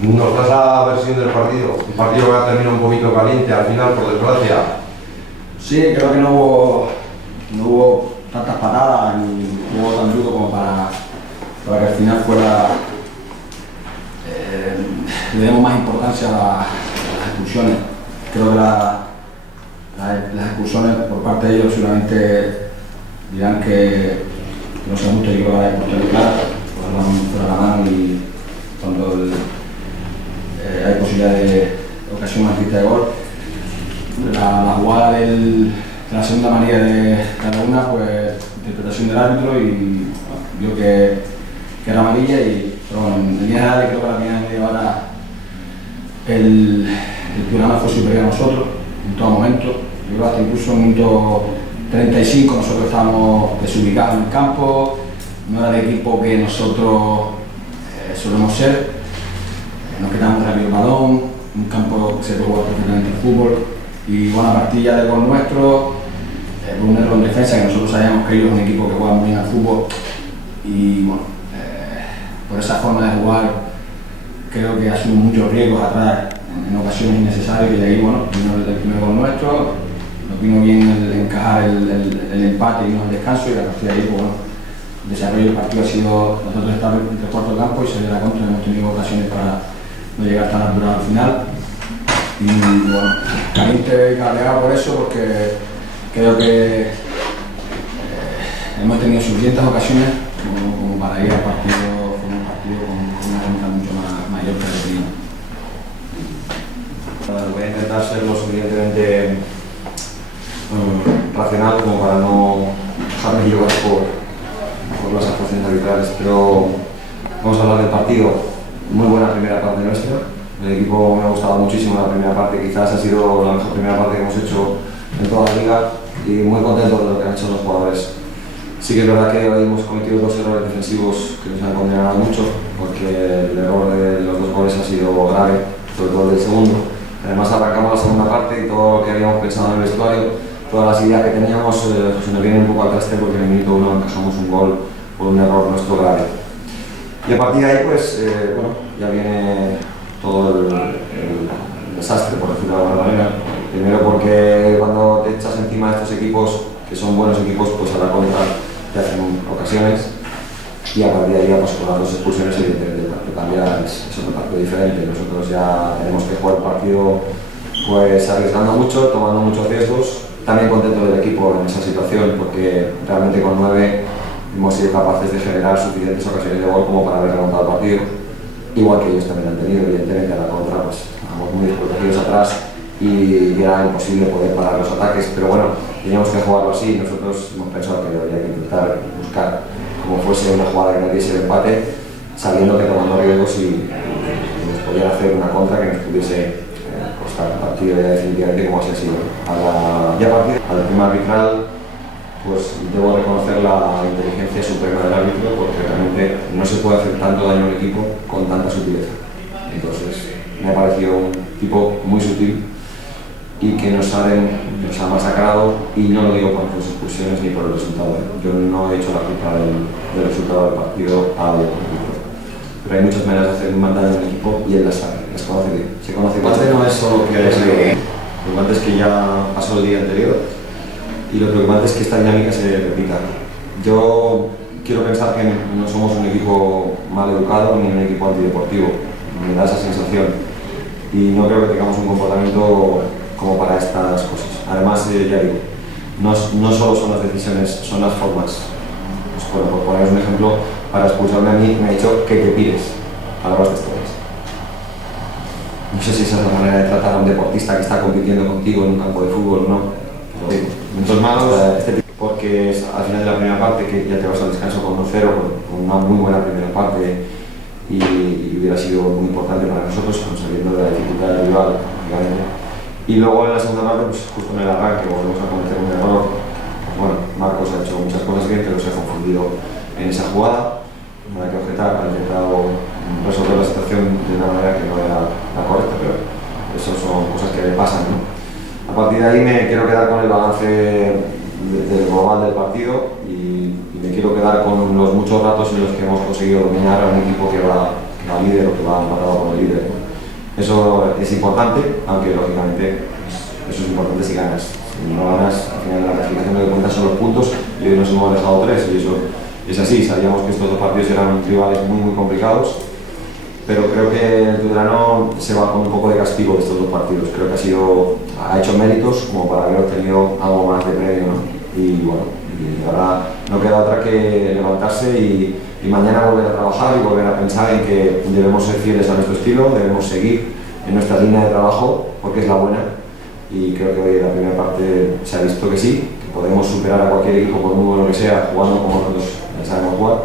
Nos das la versión del partido, un partido que ha terminado un poquito caliente al final, por desgracia. Sí, creo que no hubo tantas patadas ni hubo tan duro como para que al final fuera le demos más importancia a las expulsiones. Creo que las expulsiones por parte de ellos seguramente dirán que no se ajusta y que va a expulsar clara, fuera la mano y cuando hay posibilidad de ocasión más clara de gol. La jugada de la segunda manera de cada una, pues interpretación del árbitro y vio que era amarilla, pero bueno, en líneas generales creo que la primera media hora el programa fue superior a nosotros en todo momento. Yo creo que hasta incluso en el minuto 35 nosotros estábamos desubicados en el campo, no era el equipo que nosotros solemos ser, nos quedamos rápido el balón, un campo que se puede jugar perfectamente el fútbol y buena partida de gol nuestro, un error en defensa que nosotros sabíamos que ellos es un equipo que juega muy bien al fútbol y bueno, por esa forma de jugar creo que asume muchos riesgos atrás en ocasiones innecesarias y de ahí bueno, vino el primer gol nuestro, nos vino bien el encajar el empate y el descanso y a partir de ahí pues, bueno, el desarrollo del partido ha sido nosotros estar en tres cuartos del campo y salir a la contra, hemos tenido ocasiones para no llegar tan apurado al final y bueno, caliente y cabreado por eso porque creo que hemos tenido suficientes ocasiones como para ir al partido con un partido con una ronda mucho mayor que el que teníamos. Voy a intentar ser lo suficientemente racional como para no dejarme llevar por las actuaciones arbitrales, pero vamos a hablar del partido. Muy buena primera parte nuestra, el equipo me ha gustado muchísimo la primera parte, quizás ha sido la mejor primera parte que hemos hecho en toda la liga y muy contento de lo que han hecho los jugadores. Sí que es verdad que hoy hemos cometido dos errores defensivos que nos han condenado mucho, porque el error de los dos goles ha sido grave, sobre todo el del segundo. Además arrancamos la segunda parte y todo lo que habíamos pensado en el vestuario, todas las ideas que teníamos se nos vienen un poco al traste porque en el minuto 1 encajamos un gol por un error nuestro grave. Y a partir de ahí pues bueno, ya viene todo el desastre, por decirlo de alguna manera. Primero porque cuando te echas encima de estos equipos, que son buenos equipos, pues a la contra te hacen ocasiones y a partir de ahí pues, con las dos expulsiones evidentemente el partido cambia, es otro partido diferente. Nosotros ya tenemos que jugar el partido pues arriesgando mucho, tomando muchos riesgos. También contento del equipo en esa situación porque realmente con 9 hemos sido capaces de generar suficientes ocasiones de gol como para haber remontado el partido, igual que ellos también han tenido. Evidentemente a la contra pues estábamos muy desprotegidos atrás y era imposible poder parar los ataques, pero bueno, teníamos que jugarlo así. Nosotros hemos pensado que había que intentar buscar como fuese una jugada que nos diese el empate, sabiendo que tomando riesgos y nos podían hacer una contra que nos pudiese costar el partido ya definitivamente como así ha sido. Ya a partir del tema arbitral, pues debo reconocer la inteligencia suprema del árbitro porque realmente no se puede hacer tanto daño a un equipo con tanta sutileza. Entonces me ha parecido un tipo muy sutil y que nos ha masacrado, y no lo digo por sus expulsiones ni por el resultado. Yo no he hecho la culpa del resultado del partido a Dios, pero hay muchas maneras de hacer un daño en el equipo y él las conoce bien. Se conoce bien. No es solo que haya sido, lo preocupante es que ya pasó el día anterior y lo preocupante es que esta dinámica se repita. Yo quiero pensar que no somos un equipo mal educado ni un equipo antideportivo, me da esa sensación y no creo que tengamos un comportamiento como para estas cosas. Además, ya digo, no solo son las decisiones, son las formas. Pues, bueno, por poner un ejemplo, para expulsarme a mí me ha dicho que te pires, palabras textuales. No sé si esa es la manera de tratar a un deportista que está compitiendo contigo en un campo de fútbol o no. Pero digo, momentos malos, porque es al final de la primera parte que ya te vas al descanso con 1-0, con una muy buena primera parte y hubiera sido muy importante para nosotros, sabiendo de la dificultad del rival, obviamente. Y luego en la segunda parte, pues justo en el arranque, volvemos a cometer un error. Pues bueno, Marcos ha hecho muchas cosas bien, pero se ha confundido en esa jugada. No hay que objetar, ha intentado resolver la situación de una manera que no era la correcta, pero eso son cosas que le pasan, ¿no? A partir de ahí me quiero quedar con el balance del global del partido y me quiero quedar con los muchos ratos en los que hemos conseguido dominar a un equipo que va líder o que va empatado con el líder. Eso es importante, aunque lógicamente eso es importante si ganas. Si no ganas, al final la clasificación lo que cuenta son los puntos y hoy nos hemos dejado 3 y eso es así. Sabíamos que estos 2 partidos eran rivales muy complicados, pero creo que el Tudelano se va con un poco de castigo de estos 2 partidos. Creo que ha hecho méritos como para haber obtenido algo más de premio, ¿no? Y bueno, y ahora no queda otra que levantarse y mañana volver a trabajar y volver a pensar en que debemos ser fieles a nuestro estilo, debemos seguir en nuestra línea de trabajo porque es la buena, y creo que hoy en la primera parte se ha visto que sí, que podemos superar a cualquier equipo por muy bueno que sea, jugando como nosotros sabemos jugar,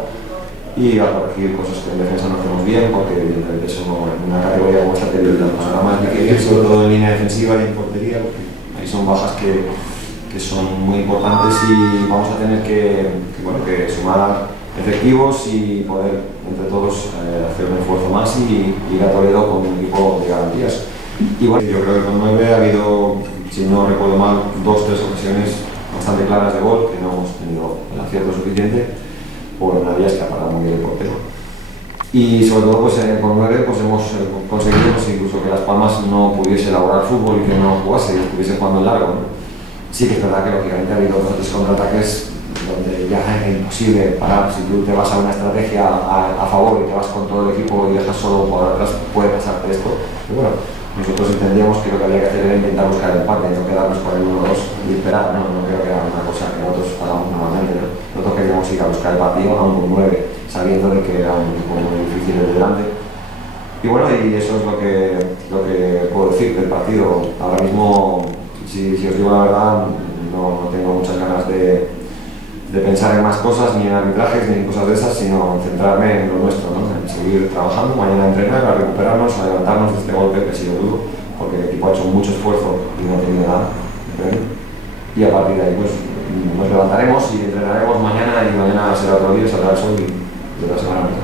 y a corregir cosas que en defensa no hacemos bien, porque evidentemente eso en una categoría como esta te ayuda el panorama es difícil, sobre todo en línea defensiva y en portería, porque ahí son bajas que son muy importantes y vamos a tener que sumar efectivos y poder entre todos hacer un esfuerzo más y ir a Toledo con un equipo de garantías. Y bueno, yo creo que con 9 ha habido, si no recuerdo mal, 2 o 3 ocasiones bastante claras de gol, que no hemos tenido el acierto suficiente, por una de ellas que ha parado muy bien el portero. Y sobre todo con 9 hemos conseguido incluso que Las Palmas no pudiese elaborar fútbol y que no jugase y estuviese jugando en largo, ¿no? Sí que es verdad que lógicamente ha habido 2 o 3 contraataques donde ya es imposible parar. Si tú te vas a una estrategia a favor y te vas con todo el equipo y dejas solo un jugador atrás, puede pasarte esto. Pero bueno, nosotros entendíamos que lo que había que hacer era intentar buscar el empate, no quedarnos con el 1-2 y esperar. No creo que era una cosa que nosotros hagamos normalmente, ¿no? Nosotros queríamos ir a buscar el partido aún con 9, sabiendo de que era un equipo muy difícil de delante. Y bueno, y eso es lo que puedo decir del partido. Ahora mismo, si os digo la verdad, no tengo muchas ganas de pensar en más cosas, ni en arbitrajes, ni en cosas de esas, sino en centrarme en lo nuestro, ¿no? En seguir trabajando, mañana a entrenar, a recuperarnos, a levantarnos de este golpe que ha sido duro, porque el equipo ha hecho mucho esfuerzo y no ha tenido nada. Y a partir de ahí pues nos levantaremos y entrenaremos mañana, y mañana será otro día, saldrá el sol y otra semana.